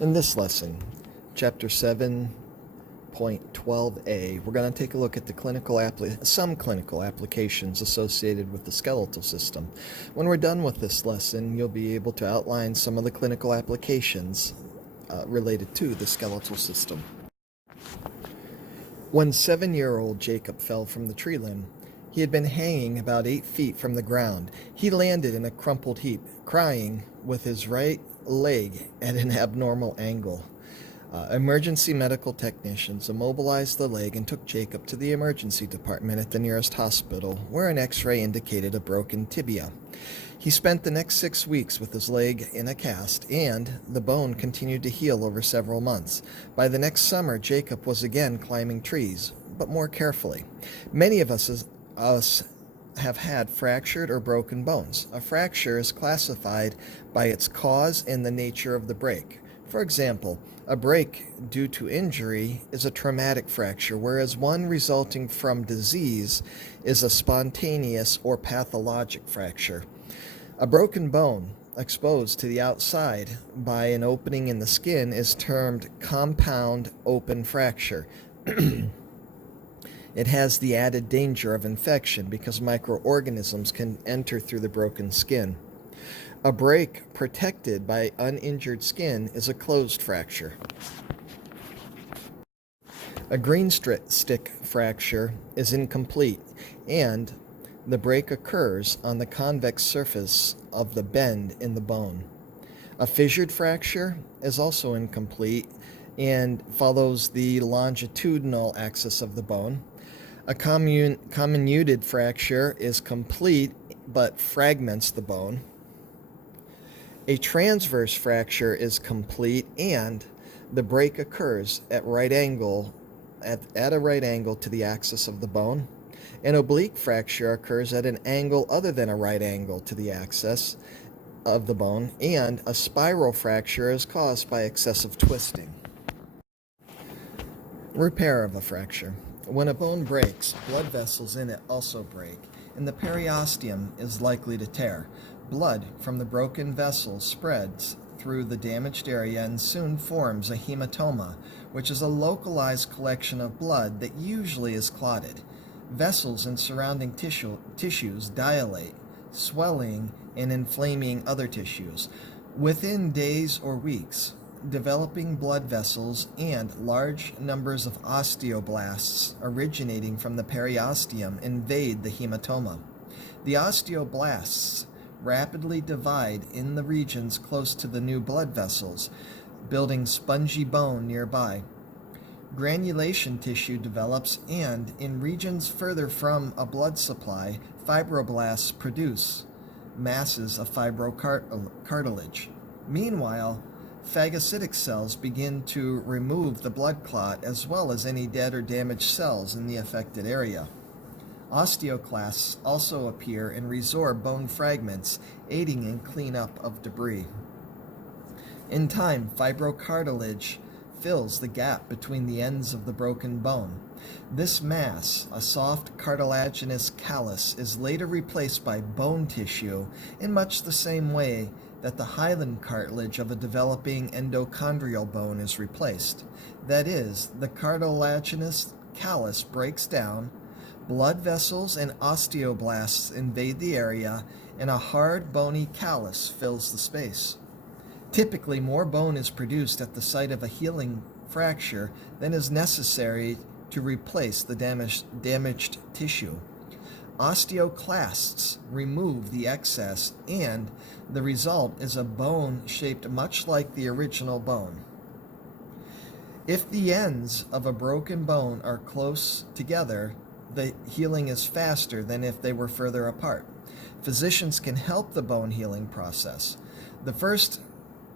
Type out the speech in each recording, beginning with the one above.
In this lesson, Chapter 7.12a, we're going to take a look at some clinical applications associated with the skeletal system. When we're done with this lesson, you'll be able to outline some of the clinical applications related to the skeletal system. When 7-year-old Jacob fell from the tree limb, he had been hanging about 8 feet from the ground. He landed in a crumpled heap, crying with his right leg at an abnormal angle. Emergency medical technicians immobilized the leg and took Jacob to the emergency department at the nearest hospital, where an x-ray indicated a broken tibia. He spent the next 6 weeks with his leg in a cast, and the bone continued to heal over several months. By the next summer, Jacob was again climbing trees, but more carefully. Many of us have had fractured or broken bones. A fracture is classified by its cause and the nature of the break. For example, a break due to injury is a traumatic fracture, whereas one resulting from disease is a spontaneous or pathologic fracture. A broken bone exposed to the outside by an opening in the skin is termed compound open fracture. It has the added danger of infection because microorganisms can enter through the broken skin. A break protected by uninjured skin is a closed fracture. A green stick fracture is incomplete, and the break occurs on the convex surface of the bend in the bone. A fissured fracture is also incomplete and follows the longitudinal axis of the bone. A comminuted fracture is complete but fragments the bone. A transverse fracture is complete and the break occurs at a right angle to the axis of the bone. An oblique fracture occurs at an angle other than a right angle to the axis of the bone, and a spiral fracture is caused by excessive twisting. Repair of a fracture. When a bone breaks, blood vessels in it also break, and the periosteum is likely to tear. Blood from the broken vessel spreads through the damaged area and soon forms a hematoma, which is a localized collection of blood that usually is clotted. Vessels and surrounding tissues dilate, swelling and inflaming other tissues. Within days or weeks, developing blood vessels and large numbers of osteoblasts originating from the periosteum invade the hematoma. The osteoblasts rapidly divide in the regions close to the new blood vessels, building spongy bone nearby. Granulation tissue develops, and in regions further from a blood supply, fibroblasts produce masses of fibrocartilage. Meanwhile, phagocytic cells begin to remove the blood clot as well as any dead or damaged cells in the affected area. Osteoclasts also appear and resorb bone fragments, aiding in cleanup of debris. In time, fibrocartilage fills the gap between the ends of the broken bone. This mass, a soft cartilaginous callus, is later replaced by bone tissue in much the same way that the hyaline cartilage of a developing endochondral bone is replaced. That is, the cartilaginous callus breaks down, blood vessels and osteoblasts invade the area, and a hard, bony callus fills the space. Typically, more bone is produced at the site of a healing fracture than is necessary to replace the damaged tissue. Osteoclasts remove the excess, and the result is a bone shaped much like the original bone. If the ends of a broken bone are close together, the healing is faster than if they were further apart. Physicians can help the bone healing process. The first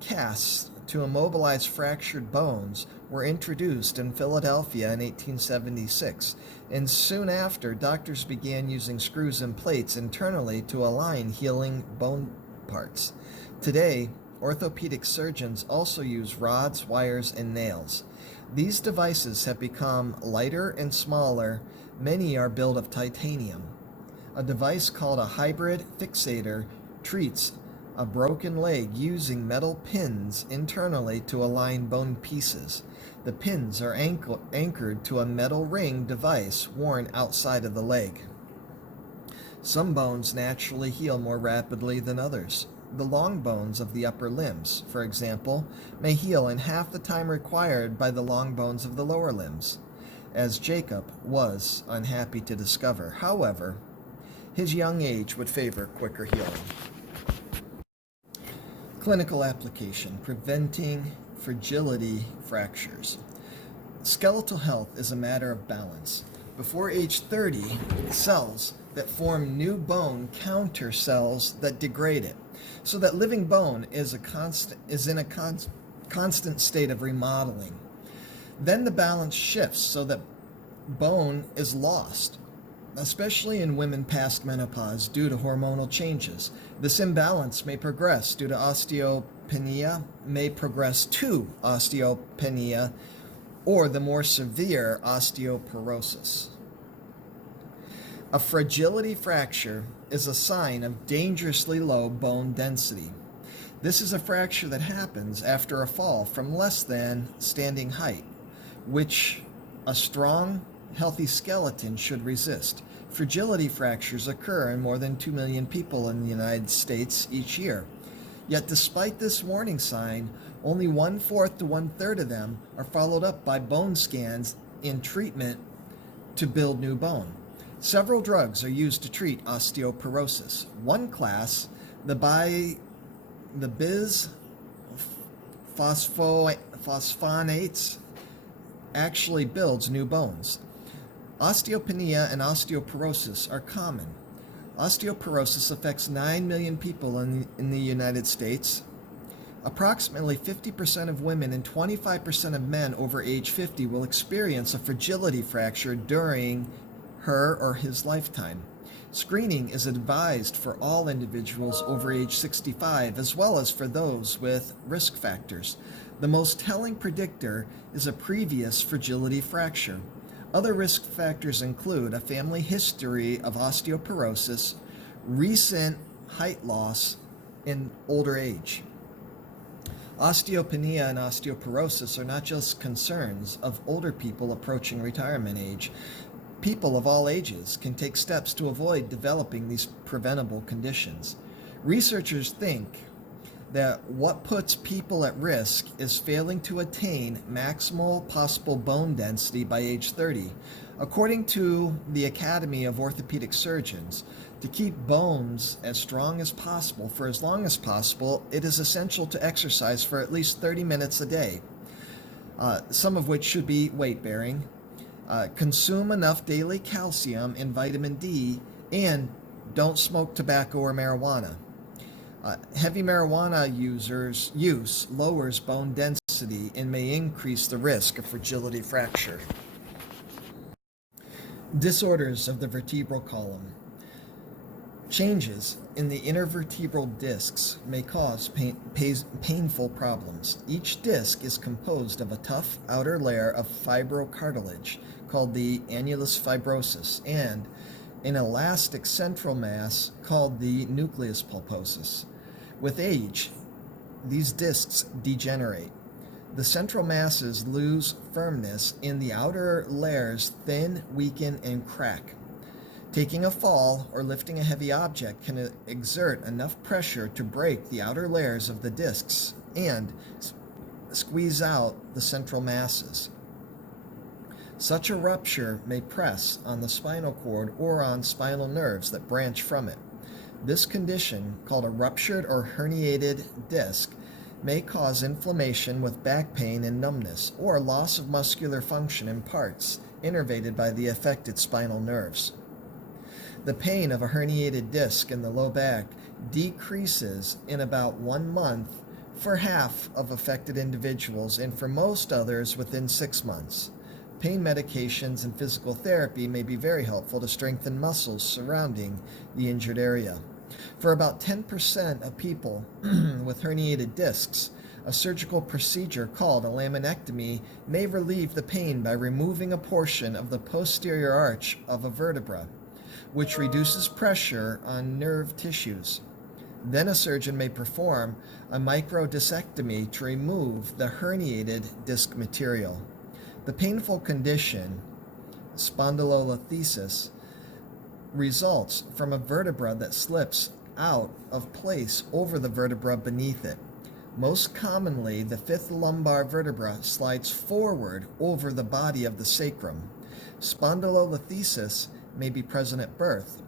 casts to immobilize fractured bones were introduced in Philadelphia in 1876, and soon after, doctors began using screws and plates internally to align healing bone parts. Today, orthopedic surgeons also use rods, wires, and nails. These devices have become lighter and smaller. Many are built of titanium. A device called a hybrid fixator treats a broken leg using metal pins internally to align bone pieces. The pins are anchored to a metal ring device worn outside of the leg. Some bones naturally heal more rapidly than others. The long bones of the upper limbs, for example, may heal in half the time required by the long bones of the lower limbs, as Jacob was unhappy to discover. However, his young age would favor quicker healing. Clinical application: preventing fragility fractures. Skeletal health is a matter of balance. Before age 30, cells that form new bone counter cells that degrade it, so that living bone is in a constant state of remodeling. Then the balance shifts so that bone is lost, especially in women past menopause due to hormonal changes. This imbalance may progress due to osteopenia, may progress to osteopenia, or the more severe osteoporosis. A fragility fracture is a sign of dangerously low bone density. This is a fracture that happens after a fall from less than standing height, which a strong, healthy skeleton should resist. Fragility fractures occur in more than 2 million people in the United States each year. Yet despite this warning sign, only 1/4 to 1/3 of them are followed up by bone scans and treatment to build new bone. Several drugs are used to treat osteoporosis. One class, the bisphosphonates, actually builds new bones. Osteopenia and osteoporosis are common. Osteoporosis affects 9 million people in the United States. Approximately 50% of women and 25% of men over age 50 will experience a fragility fracture during her or his lifetime. Screening is advised for all individuals over age 65, as well as for those with risk factors. The most telling predictor is a previous fragility fracture. Other risk factors include a family history of osteoporosis, recent height loss, and older age. Osteopenia and osteoporosis are not just concerns of older people approaching retirement age. People of all ages can take steps to avoid developing these preventable conditions. Researchers think that what puts people at risk is failing to attain maximal possible bone density by age 30. According to the Academy of Orthopedic Surgeons, to keep bones as strong as possible for as long as possible, it is essential to exercise for at least 30 minutes a day, some of which should be weight-bearing. Consume enough daily calcium and vitamin D, and don't smoke tobacco or marijuana. Heavy marijuana use lowers bone density and may increase the risk of fragility fracture. Disorders of the vertebral column. Changes in the intervertebral discs may cause painful problems. Each disc is composed of a tough outer layer of fibrocartilage called the annulus fibrosus and an elastic central mass called the nucleus pulposus. With age, these discs degenerate. The central masses lose firmness and the outer layers thin, weaken, and crack. Taking a fall or lifting a heavy object can exert enough pressure to break the outer layers of the discs and squeeze out the central masses. Such a rupture may press on the spinal cord or on spinal nerves that branch from it. This condition, called a ruptured or herniated disc, may cause inflammation with back pain and numbness, or loss of muscular function in parts innervated by the affected spinal nerves. The pain of a herniated disc in the low back decreases in about 1 month for half of affected individuals and for most others within 6 months. Pain medications and physical therapy may be very helpful to strengthen muscles surrounding the injured area. For about 10% of people with herniated discs, a surgical procedure called a laminectomy may relieve the pain by removing a portion of the posterior arch of a vertebra, which reduces pressure on nerve tissues. Then a surgeon may perform a microdiscectomy to remove the herniated disc material. The painful condition, spondylolisthesis, results from a vertebra that slips out of place over the vertebra beneath it. Most commonly, the fifth lumbar vertebra slides forward over the body of the sacrum. Spondylolisthesis may be present at birth,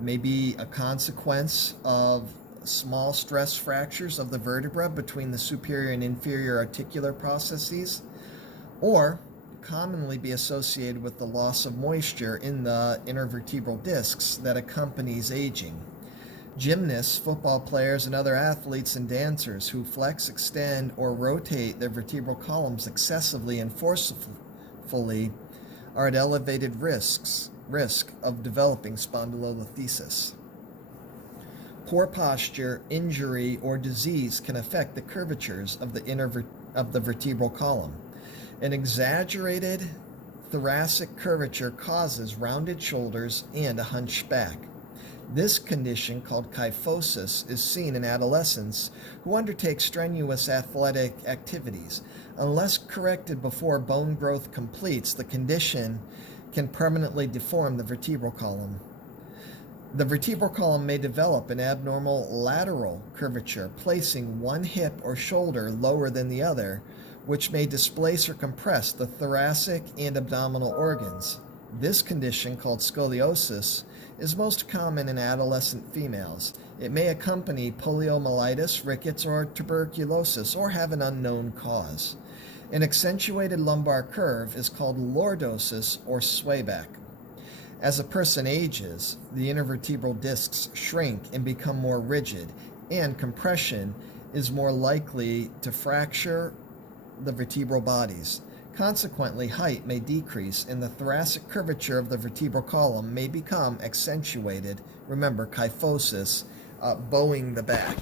may be a consequence of small stress fractures of the vertebra between the superior and inferior articular processes, or commonly be associated with the loss of moisture in the intervertebral discs that accompanies aging. Gymnasts, football players, and other athletes and dancers who flex, extend, or rotate their vertebral columns excessively and forcefully are at elevated risk of developing spondylolisthesis. Poor posture, injury, or disease can affect the curvatures of the vertebral column. An exaggerated thoracic curvature causes rounded shoulders and a hunched back. This condition, called kyphosis, is seen in adolescents who undertake strenuous athletic activities. Unless corrected before bone growth completes, the condition can permanently deform the vertebral column. The vertebral column may develop an abnormal lateral curvature, placing one hip or shoulder lower than the other, which may displace or compress the thoracic and abdominal organs. This condition, called scoliosis, is most common in adolescent females. It may accompany poliomyelitis, rickets, or tuberculosis, or have an unknown cause. An accentuated lumbar curve is called lordosis or swayback. As a person ages, the intervertebral discs shrink and become more rigid, and compression is more likely to fracture the vertebral bodies. Consequently, height may decrease and the thoracic curvature of the vertebral column may become accentuated. Remember, kyphosis, bowing the back.